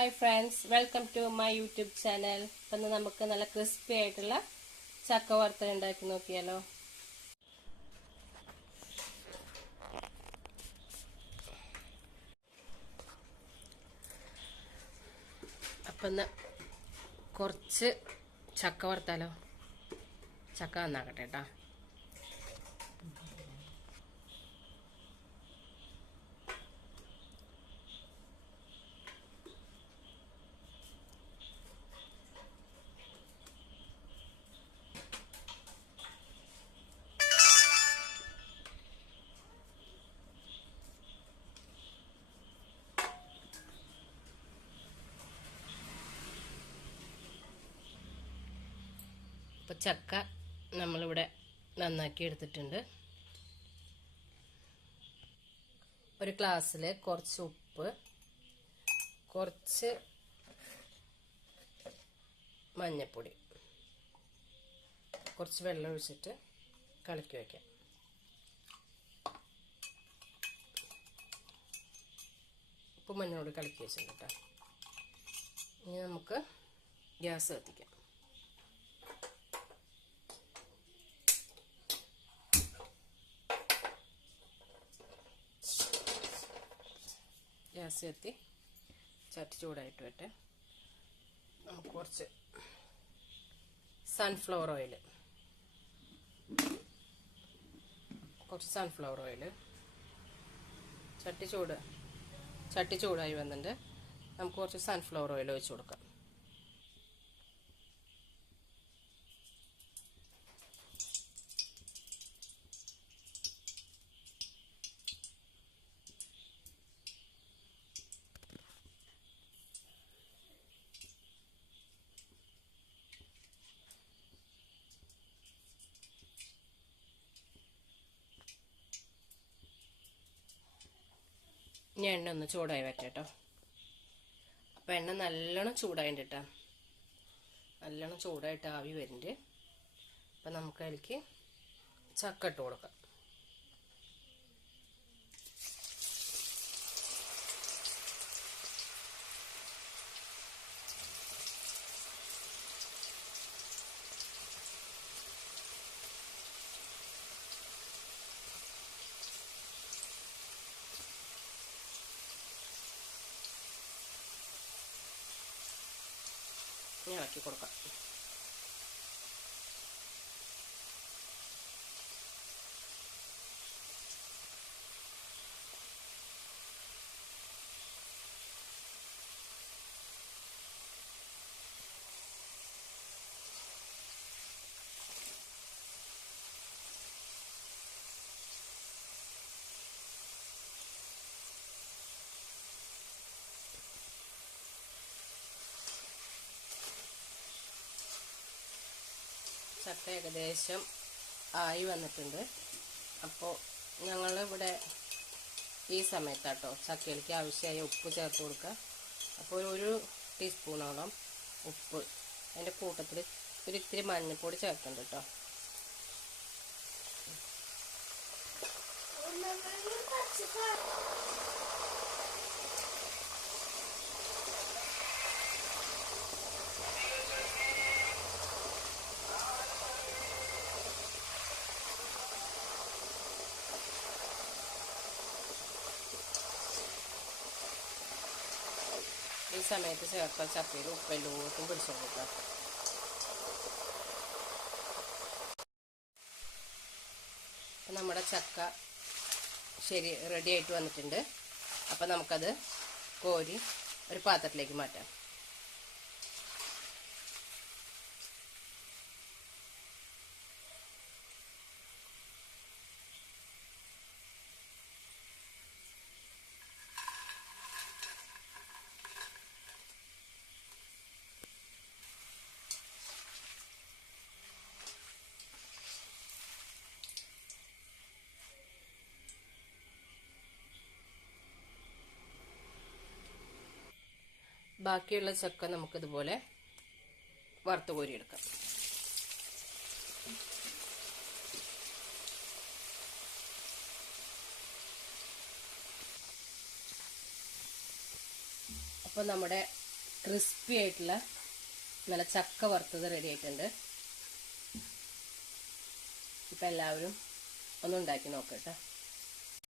Hi friends welcome to my YouTube channel ഇന്ന് നമുക്ക് നല്ല ക്രിസ്പി ആയിട്ടുള്ള ചക്ക വറുത്തൽ ഉണ്ടാക്കി നോക്കിയാലോ. അപ്പം കുറച്ച് ചക്ക വറുത്താലോ? ചക്ക നന്നാക്കട്ടെ കേട്ടോ. അപ്പോൾ ചക്ക നമ്മളിവിടെ നന്നാക്കി എടുത്തിട്ടുണ്ട്. ഒരു ഗ്ലാസ്സിൽ കുറച്ച് ഉപ്പ് കുറച്ച് മഞ്ഞപ്പൊടി കുറച്ച് വെള്ളം ഒഴിച്ചിട്ട് കലക്കി വയ്ക്കാം. ഉപ്പ് മഞ്ഞളോട് കലക്കി വെച്ചിട്ടുണ്ട് കേട്ടോ. ഇനി നമുക്ക് ഗ്യാസ് കത്തിക്കാം. ഗ്യാസ് കത്തി ചട്ടി ചൂടായിട്ട് വട്ടെ നമുക്ക് കുറച്ച് സൺഫ്ലവർ ഓയിൽ കുറച്ച് സൺഫ്ലവർ ഓയിൽ ചട്ടി ചൂട് ചട്ടി ചൂടായി വന്നിട്ടുണ്ട്. നമുക്ക് കുറച്ച് സൺഫ്ലവർ ഓയിൽ ഒഴിച്ച് കൊടുക്കാം. ഇനി എണ്ണ ഒന്ന് ചൂടായി വരട്ടെ അപ്പം എണ്ണ നല്ലോണം ചൂടായിട്ട് കേട്ടോ നല്ലോണം ചൂടായിട്ട് ആവി വരുന്നുണ്ട് അപ്പം നമുക്ക് അതിലേക്ക് ചക്ക ഇട്ട് കൊടുക്കാം. ഇനി ഇളക്കി കൊടുക്കാം ചക്ക ഏകദേശം ആയി വന്നിട്ടുണ്ട്. അപ്പോൾ ഞങ്ങളിവിടെ ഈ സമയത്താട്ടോ ചക്കയിലേക്ക് ആവശ്യമായ ഉപ്പ് ചേർത്ത് കൊടുക്കുക. അപ്പോൾ ഒരു ടീസ്പൂണോളം ഉപ്പ്. അതിന്റെ കൂട്ടത്തിൽ ഒരു ഇത്തിരി മഞ്ഞൾപ്പൊടി ചേർക്കുന്നുണ്ട് കേട്ടോ. ഈ സമയത്ത് ചേർത്ത ചക്കയിൽ ഉപ്പെല്ലോട്ടും പിടിച്ചു കൊടുക്കാം നമ്മുടെ ചക്ക ശരി റെഡി ആയിട്ട് വന്നിട്ടുണ്ട്. അപ്പം നമുക്കത് കോരി ഒരു പാത്രത്തിലേക്ക് മാറ്റാം. ബാക്കിയുള്ള ചക്ക നമുക്കിതുപോലെ വറുത്ത് കോരിയെടുക്കാം. അപ്പോൾ നമ്മുടെ ക്രിസ്പി ആയിട്ടുള്ള നല്ല ചക്ക വറുത്തത് റെഡി ആയിട്ടുണ്ട്. ഇപ്പം എല്ലാവരും ഒന്ന് ഉണ്ടാക്കി നോക്കട്ടെ